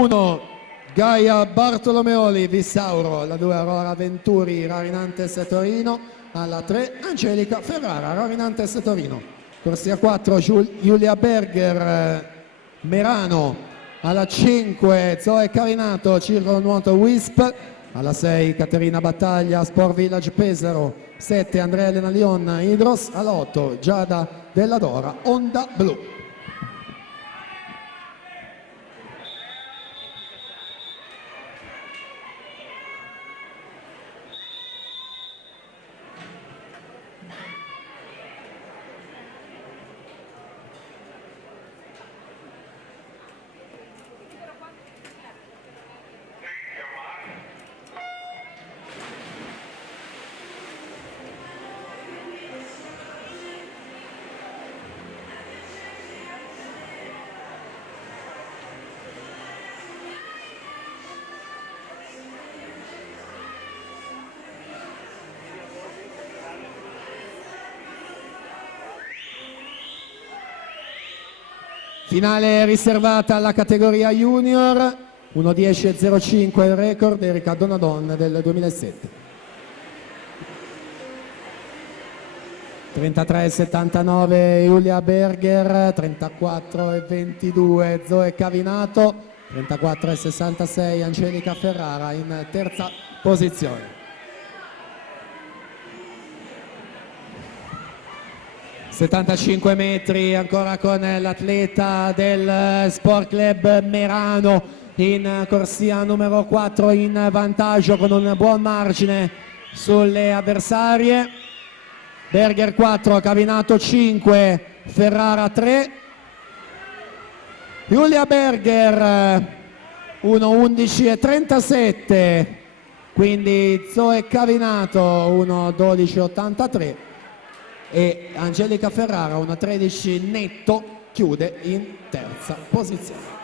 1 Gaia Bartolomeoli Vissauro, alla 2 Aurora Venturi Rarinantes Torino, alla 3 Angelica Ferrara Rarinantes Torino, corsia 4 Giulia Berger Merano, alla 5 Zoe Carinato Circolo Nuoto Wisp, alla 6 Caterina Battaglia Sport Village Pesaro, 7 Andrea Elena Lion Hydros, alla 8 Giada Della Dora Onda Blu. Finale riservata alla categoria junior, 1:10.05 il record Erika Donadon del 2007. 33.79 Giulia Berger, 34.22 Zoe Cavinato, 34.66 Angelica Ferrara in terza posizione. 75 metri ancora con l'atleta del Sport Club Merano in corsia numero 4 in vantaggio con un buon margine sulle avversarie. Berger 4, Cavinato 5, Ferrara 3. Giulia Berger 1:11.37, quindi Zoe Cavinato 1:12.83 e Angelica Ferrara 1:13 netto chiude in terza posizione.